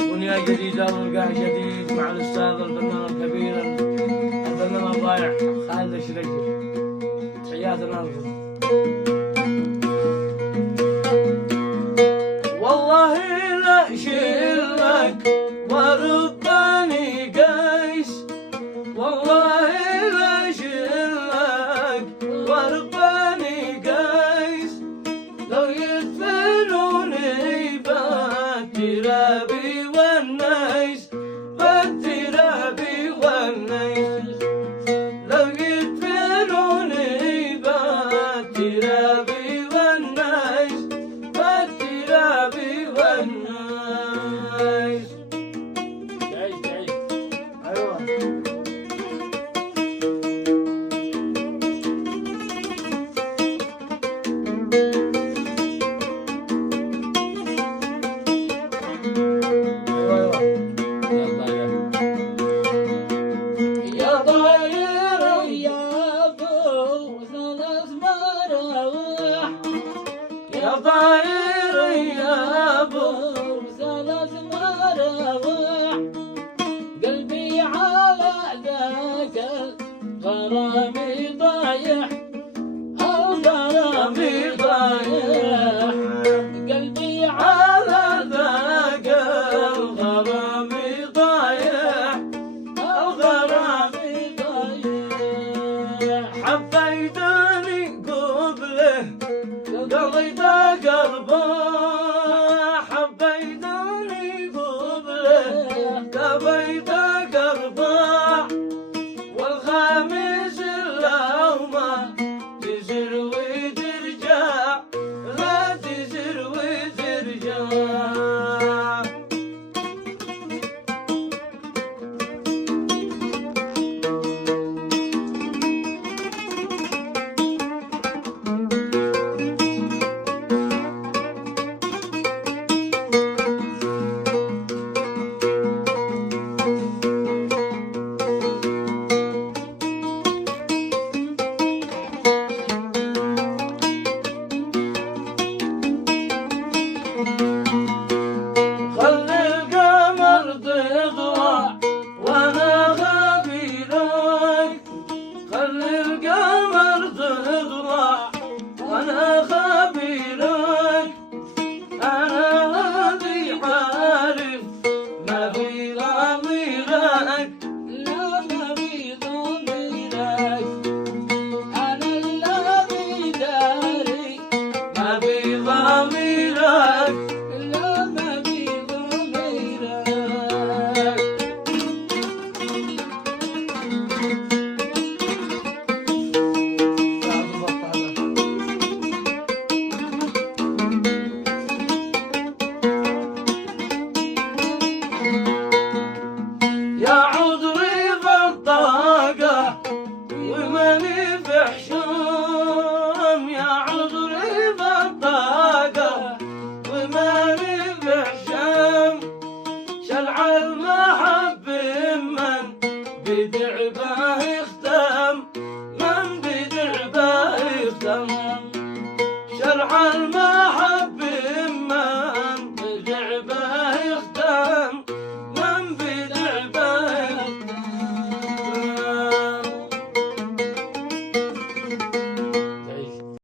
أغنية جديدة ولقاء جديد مع الأستاذ الفنان الكبير الفنان الضايع خالد الشريجي. تحياتنا لكم. والله لا شلك ورباني قيس، والله لا شلك ورباني قيس، لو يدفنوني بالترابي والنيس، بالترابي والنيس، لو يدفنوني بالترابي والنيس، بالترابي والنيس. تعيش تعيش. ايوه. يا طاير يا ابو ثلاث مراوح، قلبي على ذاك الغرام ضايح، الغرام ضايح، قلبي على ذاك الغرام ضايح، الغرام ضايح. حبيتني قبله قضيت قلبه، حبيتني قبله قضيت قلبه، والخامس لو ما تزر وترجع، لا تزر وترجع. خلي القمر تطلع وانا خبيرك، خلي القمر تطلع وانا خبيرك، انا الذي عارف ما في ضميرك، لا ما في ضميرك، انا الذي داري ما في ضميرك، لا ما في ضميرك. يا عذري بالطاقة وماني في حشوم، يا عذري بالطاقة وماني في حشوم، شرع المحب من بدعبه يختم، من بدعبه يختم، شرع المحب